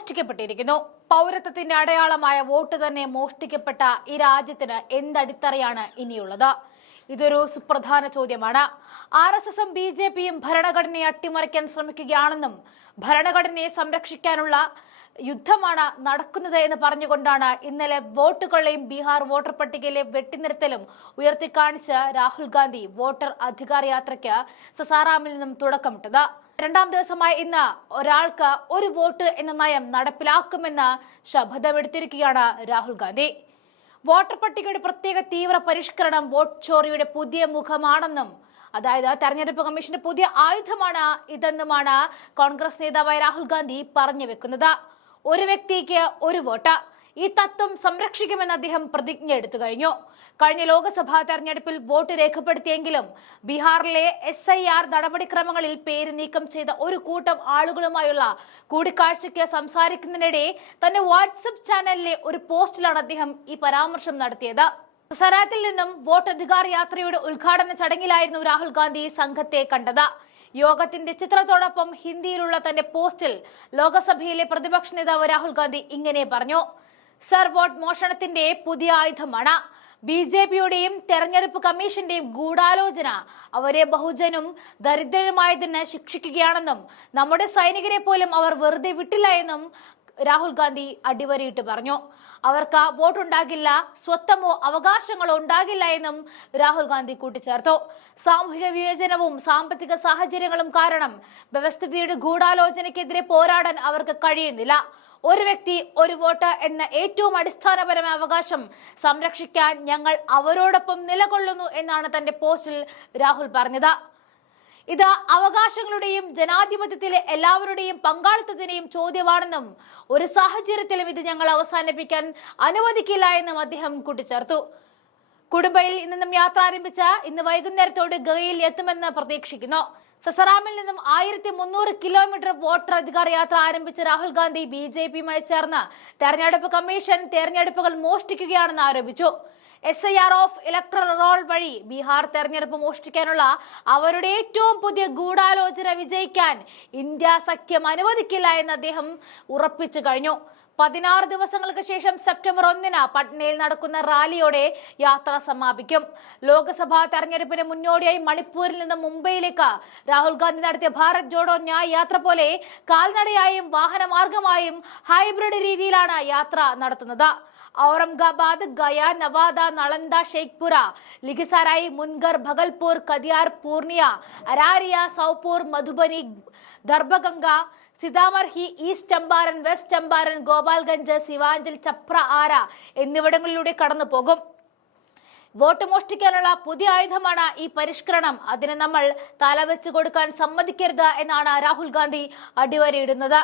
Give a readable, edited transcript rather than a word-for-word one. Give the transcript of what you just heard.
മോഷ്ടിക്കപ്പെട്ടിരിക്കുന്നു. പൗരത്വത്തിന്റെ അടയാളമായ vote തന്നെ മോഷ്ടിക്കപ്പെട്ട ഈ രാജ്യത്തിന് എന്തടിത്തറയാണ് ഇനിയുള്ളത്? ഇതൊരു സുപ്രധാന ചോദ്യമാണ്. RSSും BJPയും ഭരണഘടനയെ അട്ടിമറിക്കാൻ ശ്രമിക്കുകയാണെന്നും ഭരണഘടനയെ സംരക്ഷിക്കാനുള്ള യുദ്ധമാണ് നടക്കുന്നത് എന്ന് പറഞ്ഞുകൊണ്ടാണ് ഇന്നലെ വോട്ടുകളെയും ബീഹാർ വോട്ടർ പട്ടികയിലെ വെട്ടിനിർത്തലും ഉയർത്തിക്കാണിച്ച് രാഹുൽ ഗാന്ധി വോട്ടർ അധികാർ യാത്രയ്ക്ക് സസാറാമിൽ നിന്നും തുടക്കമിട്ടത്. രണ്ടാം ദിവസമായ ഇന്ന് ഒരാൾക്ക് ഒരു വോട്ട് എന്ന നയം നടപ്പിലാക്കുമെന്ന് ശപഥമെടുത്തിരിക്കുകയാണ് രാഹുൽ ഗാന്ധി. വോട്ടർ പട്ടികയുടെ പ്രത്യേക തീവ്ര പരിഷ്കരണം വോട്ട് ചോറിയുടെ പുതിയ മുഖമാണെന്നും, അതായത് തെരഞ്ഞെടുപ്പ് കമ്മീഷന്റെ പുതിയ ആയുധമാണ് ഇതെന്നുമാണ് കോൺഗ്രസ് നേതാവായ രാഹുൽ ഗാന്ധി പറഞ്ഞു വെക്കുന്നത്. ഒരു വ്യക്തിക്ക് ഒരു വോട്ട്, ഈ തത്വം സംരക്ഷിക്കുമെന്ന് അദ്ദേഹം പ്രതിജ്ഞ എടുത്തു കഴിഞ്ഞു. കഴിഞ്ഞ ലോക്സഭാ തെരഞ്ഞെടുപ്പിൽ വോട്ട് രേഖപ്പെടുത്തിയെങ്കിലും ബീഹാറിലെ SIR നടപടിക്രമങ്ങളിൽ പേര് നീക്കം ചെയ്ത ഒരു കൂട്ടം ആളുകളുമായുള്ള കൂടിക്കാഴ്ചയ്ക്ക് സംസാരിക്കുന്നതിനിടെ തന്റെ വാട്സ്ആപ്പ് ചാനലിലെ ഒരു പോസ്റ്റിലാണ് അദ്ദേഹം ഈ പരാമർശം നടത്തിയത്. സരാത്തിൽ നിന്നും വോട്ട് അധികാർ യാത്രയുടെ ഉദ്ഘാടന ചടങ്ങിലായിരുന്നു രാഹുൽ ഗാന്ധി സംഘത്തെ കണ്ടത്. യോഗത്തിന്റെ ചിത്രത്തോടൊപ്പം ഹിന്ദിയിലുള്ള തന്റെ പോസ്റ്റിൽ ലോക്സഭയിലെ പ്രതിപക്ഷ നേതാവ് രാഹുൽ ഗാന്ധി ഇങ്ങനെ പറഞ്ഞു: സർ, വോട്ട് മോഷണത്തിന്റെ പുതിയ ആയുധമാണ്. BJPയുടെയും തെരഞ്ഞെടുപ്പ് കമ്മീഷന്റെയും ഗൂഢാലോചന അവരെ ബഹുജനും ദരിദ്രരുമായതിന് ശിക്ഷിക്കുകയാണെന്നും നമ്മുടെ സൈനികരെ പോലും അവർ വെറുതെ വിട്ടില്ല എന്നും രാഹുൽ ഗാന്ധി അടിവരയിട്ട് പറഞ്ഞു. അവർക്ക് വോട്ടുണ്ടാകില്ല, സ്വത്തമോ അവകാശങ്ങളോ ഉണ്ടാകില്ല എന്നും രാഹുൽ ഗാന്ധി കൂട്ടിച്ചേർത്തു. സാമൂഹിക വിവേചനവും സാമ്പത്തിക സാഹചര്യങ്ങളും കാരണം വ്യവസ്ഥിതിയുടെ ഗൂഢാലോചനയ്ക്കെതിരെ പോരാടാൻ അവർക്ക് കഴിയുന്നില്ല. ഒരു വ്യക്തി ഒരു വോട്ട് എന്ന ഏറ്റവും അടിസ്ഥാനപരമായ അവകാശം സംരക്ഷിക്കാൻ ഞങ്ങൾ അവരോടൊപ്പം നിലകൊള്ളുന്നു എന്നാണ് തന്റെ പോസ്റ്റിൽ രാഹുൽ പറഞ്ഞത്. ഇത് അവകാശങ്ങളുടെയും ജനാധിപത്യത്തിലെ എല്ലാവരുടെയും പങ്കാളിത്തത്തിന്റെയും ചോദ്യമാണെന്നും ഒരു സാഹചര്യത്തിലും ഇത് ഞങ്ങൾ അവസാനിപ്പിക്കാൻ അനുവദിക്കില്ല എന്നും അദ്ദേഹം കൂട്ടിച്ചേർത്തു. കുടുംബയിൽ നിന്നും യാത്ര ആരംഭിച്ച ഇന്ന് വൈകുന്നേരത്തോടെ ഗയയിൽ എത്തുമെന്ന് പ്രതീക്ഷിക്കുന്നു. സസറാമിൽ നിന്നും 1300 കിലോമീറ്റർ വോട്ടർ അധികാർ യാത്ര ആരംഭിച്ച രാഹുൽ ഗാന്ധി BJPയുമായി ചേർന്ന് തെരഞ്ഞെടുപ്പ് കമ്മീഷൻ തെരഞ്ഞെടുപ്പുകൾ മോഷ്ടിക്കുകയാണെന്ന് ആരോപിച്ചു. SIR ഓഫ് ഇലക്ട്രൽ റോൾ വഴി ബീഹാർ തെരഞ്ഞെടുപ്പ് മോഷ്ടിക്കാനുള്ള അവരുടെ ഏറ്റവും പുതിയ ഗൂഢാലോചന വിജയിക്കാൻ ഇന്ത്യ സഖ്യം അനുവദിക്കില്ല എന്ന് അദ്ദേഹം ഉറപ്പിച്ചു കഴിഞ്ഞു. 16 ദിവസങ്ങൾക്ക് ശേഷം സെപ്റ്റംബർ 1 പട്നയിൽ നടക്കുന്ന റാലിയോടെ യാത്ര സമാപിക്കും. ലോക്സഭാ തെരഞ്ഞെടുപ്പിന് മുന്നോടിയായി മണിപ്പൂരിൽ നിന്ന് മുംബൈയിലേക്ക് രാഹുൽ ഗാന്ധി നടത്തിയ ഭാരത് ജോഡോ ന്യായ് യാത്ര പോലെ കാൽനടയായും വാഹനമാർഗമായും ഹൈബ്രിഡ് രീതിയിലാണ് യാത്ര നടത്തുന്നത്. ഔറംഗാബാദ്, ഗയ, നവാദ, നളന്ദ, ഷേഖ്പുര, ലിഖിസാരായി, മുൻഗർ, ഭഗൽപൂർ, കതിയാർ, പൂർണിയ, അരാരിയ, സൗപൂർ, മധുബനി, ദർഭഗംഗ, സിതാമർഹി, ഈസ്റ്റ് ചമ്പാരൻ, വെസ്റ്റ് ചമ്പാരൻ, ഗോപാൽഗഞ്ച്, സിവാഞ്ചൽ, ചപ്ര, ആര എന്നിവിടങ്ങളിലൂടെ കടന്നു പോകും. വോട്ട് മോഷ്ടിക്കാനുള്ള പുതിയ ആയുധമാണ് ഈ പരിഷ്കരണം. അതിന് നമ്മൾ തലവെച്ചു കൊടുക്കാൻ സമ്മതിക്കരുത് എന്നാണ് രാഹുൽ ഗാന്ധി അടിവരയിടുന്നത്.